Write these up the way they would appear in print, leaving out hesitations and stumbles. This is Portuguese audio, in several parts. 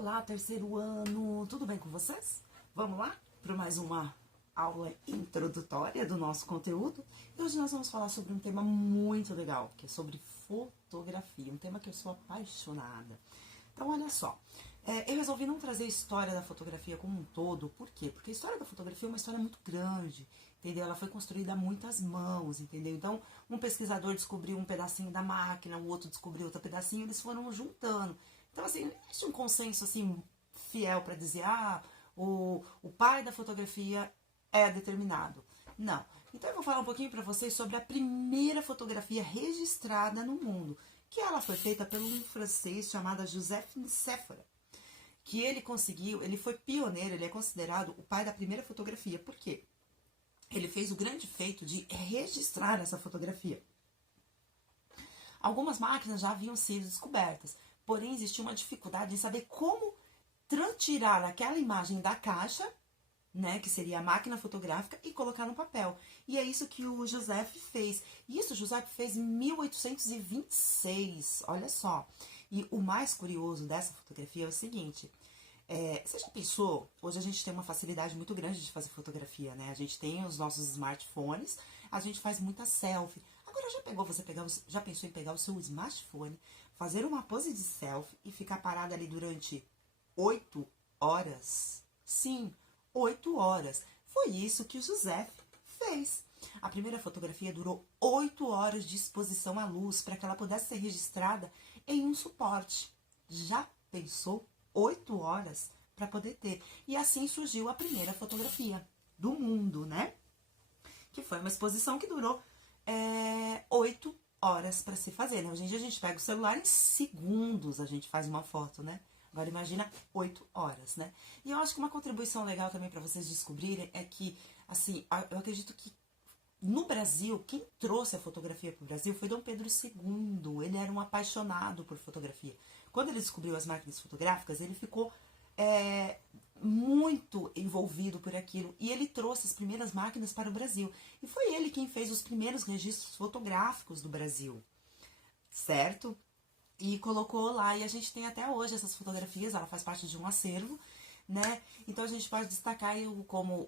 Olá, terceiro ano, tudo bem com vocês? Vamos lá para mais uma aula introdutória do nosso conteúdo. E hoje nós vamos falar sobre um tema muito legal, que é sobre fotografia, um tema que eu sou apaixonada. Então, olha só, eu resolvi não trazer a história da fotografia como um todo, por quê? Porque a história da fotografia é uma história muito grande, entendeu? Ela foi construída a muitas mãos, entendeu? Então, um pesquisador descobriu um pedacinho da máquina, o outro descobriu outro pedacinho, eles foram juntando. Então, assim, não existe um consenso, assim, fiel para dizer, o pai da fotografia é determinado. Não. Então, eu vou falar um pouquinho para vocês sobre a primeira fotografia registrada no mundo, que ela foi feita por um francês chamado Joseph Séphora, que ele conseguiu, ele foi pioneiro, ele é considerado o pai da primeira fotografia. Por quê? Ele fez o grande feito de registrar essa fotografia. Algumas máquinas já haviam sido descobertas, porém existia uma dificuldade em saber como tirar aquela imagem da caixa, né, que seria a máquina fotográfica, e colocar no papel. E é isso que o Joseph fez. E isso o Joseph fez em 1826, olha só. E o mais curioso dessa fotografia é o seguinte, você já pensou? Hoje a gente tem uma facilidade muito grande de fazer fotografia, né? A gente tem os nossos smartphones, a gente faz muita selfie. Agora já pensou em pegar o seu smartphone, fazer uma pose de selfie e ficar parada ali durante 8 horas? Sim, 8 horas. Foi isso que o José fez. A primeira fotografia durou 8 horas de exposição à luz para que ela pudesse ser registrada em um suporte. Já pensou? 8 horas para poder ter. E assim surgiu a primeira fotografia do mundo, né? Que foi uma exposição que durou 8 horas para se fazer, né? Hoje em dia a gente pega o celular, em segundos a gente faz uma foto, né? Agora imagina 8 horas, né? E eu acho que uma contribuição legal também para vocês descobrirem é que, assim, eu acredito que no Brasil, quem trouxe a fotografia para o Brasil foi Dom Pedro II. Ele era um apaixonado por fotografia. Quando ele descobriu as máquinas fotográficas, ele ficou muito envolvido por aquilo. E ele trouxe as primeiras máquinas para o Brasil. E foi ele quem fez os primeiros registros fotográficos do Brasil, certo? E colocou lá, e a gente tem até hoje essas fotografias, ela faz parte de um acervo, né? Então a gente pode destacar como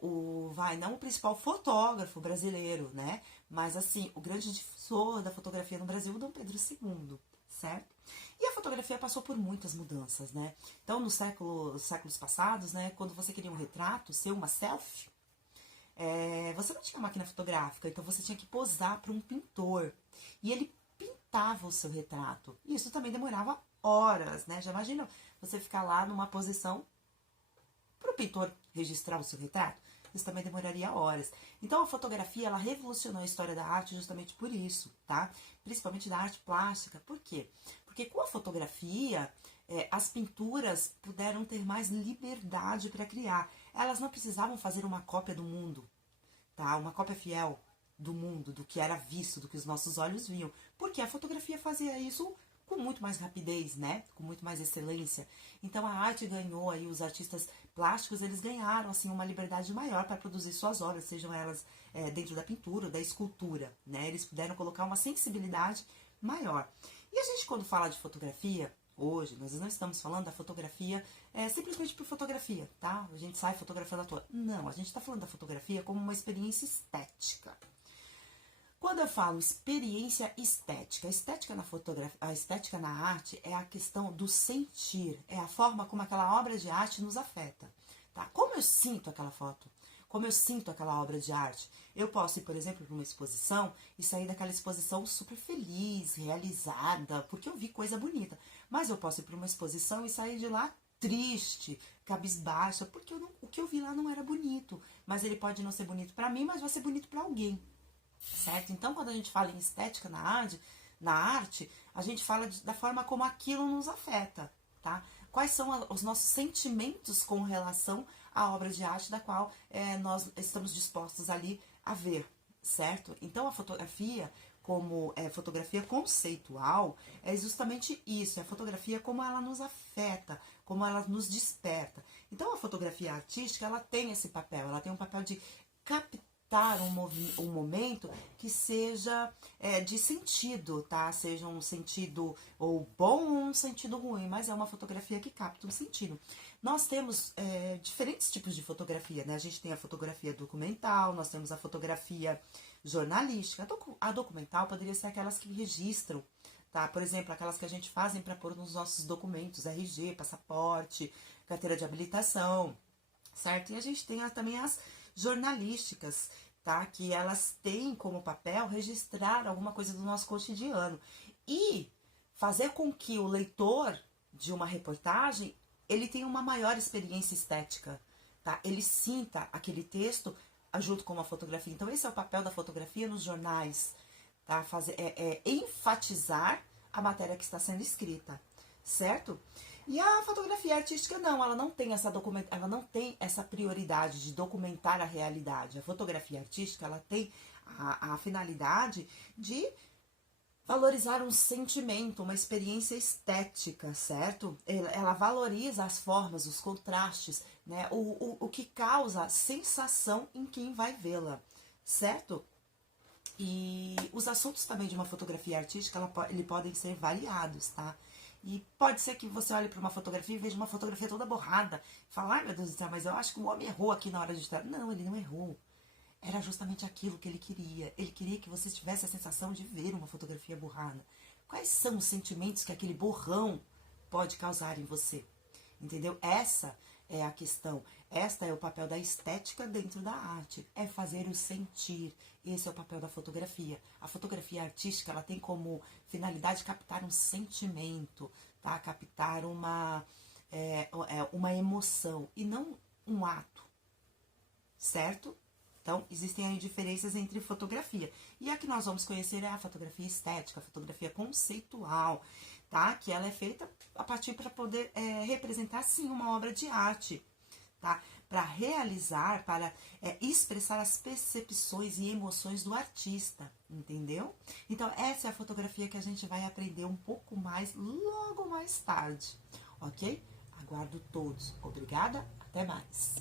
não o principal fotógrafo brasileiro, né? Mas assim, o grande difusor da fotografia no Brasil, o Dom Pedro II, certo? E a fotografia passou por muitas mudanças, né? Então, nos séculos passados, né? Quando você queria um retrato, ser uma selfie, você não tinha máquina fotográfica, então você tinha que posar para um pintor. E ele pintava o seu retrato. E isso também demorava horas, né? Já imagina você ficar lá numa posição para o pintor registrar o seu retrato? Isso também demoraria horas. Então, a fotografia, ela revolucionou a história da arte justamente por isso, tá? Principalmente da arte plástica. Por quê? Porque com a fotografia, as pinturas puderam ter mais liberdade para criar. Elas não precisavam fazer uma cópia do mundo, tá? Uma cópia fiel do mundo, do que era visto, do que os nossos olhos viam. Porque a fotografia fazia isso com muito mais rapidez, né? Com muito mais excelência. Então a arte ganhou aí, os artistas plásticos, eles ganharam assim uma liberdade maior para produzir suas obras, sejam elas dentro da pintura ou da escultura, né? Eles puderam colocar uma sensibilidade maior. E a gente, quando fala de fotografia, hoje, nós não estamos falando da fotografia simplesmente por fotografia, tá? A gente sai fotografando à toa. Não, a gente está falando da fotografia como uma experiência estética. Quando eu falo experiência estética, a estética na arte é a questão do sentir, é a forma como aquela obra de arte nos afeta, tá? Como eu sinto aquela foto, como eu sinto aquela obra de arte. Eu posso ir, por exemplo, para uma exposição e sair daquela exposição super feliz, realizada, porque eu vi coisa bonita. Mas eu posso ir para uma exposição e sair de lá triste, cabisbaixa, porque o que eu vi lá não era bonito. Mas ele pode não ser bonito para mim, mas vai ser bonito para alguém. Certo? Então, quando a gente fala em estética na arte, a gente fala da forma como aquilo nos afeta, tá? Quais são os nossos sentimentos com relação à obra de arte da qual nós estamos dispostos ali a ver, certo? Então, a fotografia, como fotografia conceitual, é justamente isso, é a fotografia como ela nos afeta, como ela nos desperta. Então, a fotografia artística, ela tem esse papel, ela tem um papel de captar captar um momento que seja de sentido, tá? Seja um sentido ou bom ou um sentido ruim, mas é uma fotografia que capta um sentido. Nós temos diferentes tipos de fotografia, né? A gente tem a fotografia documental, nós temos a fotografia jornalística. A documental poderia ser aquelas que registram, tá? Por exemplo, aquelas que a gente fazem para pôr nos nossos documentos, RG, passaporte, carteira de habilitação, certo? E a gente tem também as jornalísticas, tá? Que elas têm como papel registrar alguma coisa do nosso cotidiano e fazer com que o leitor de uma reportagem ele tenha uma maior experiência estética, tá? Ele sinta aquele texto junto com uma fotografia. Então esse é o papel da fotografia nos jornais, tá? Enfatizar a matéria que está sendo escrita, certo? E a fotografia artística não, ela não tem essa prioridade de documentar a realidade. A fotografia artística, ela tem a finalidade de valorizar um sentimento, uma experiência estética, certo? Ela valoriza as formas, os contrastes, né? O que causa sensação em quem vai vê-la, certo? E os assuntos também de uma fotografia artística, eles podem ser variados, tá? E pode ser que você olhe para uma fotografia e veja uma fotografia toda borrada. E fala, ai meu Deus do céu, mas eu acho que o homem errou aqui na hora de tirar. Não, ele não errou. Era justamente aquilo que ele queria. Ele queria que você tivesse a sensação de ver uma fotografia borrada. Quais são os sentimentos que aquele borrão pode causar em você? Entendeu? Essa é a questão. Esta é o papel da estética dentro da arte. É fazer o sentir. Esse é o papel da fotografia. A fotografia artística, ela tem como finalidade captar um sentimento, tá? Captar uma emoção e não um ato, certo? Então, existem aí diferenças entre fotografia. E a que nós vamos conhecer é a fotografia estética, a fotografia conceitual, tá? Que ela é feita a partir para poder representar, sim, uma obra de arte, tá? Para realizar, para expressar as percepções e emoções do artista, entendeu? Então, essa é a fotografia que a gente vai aprender um pouco mais logo mais tarde, ok? Aguardo todos. Obrigada, até mais.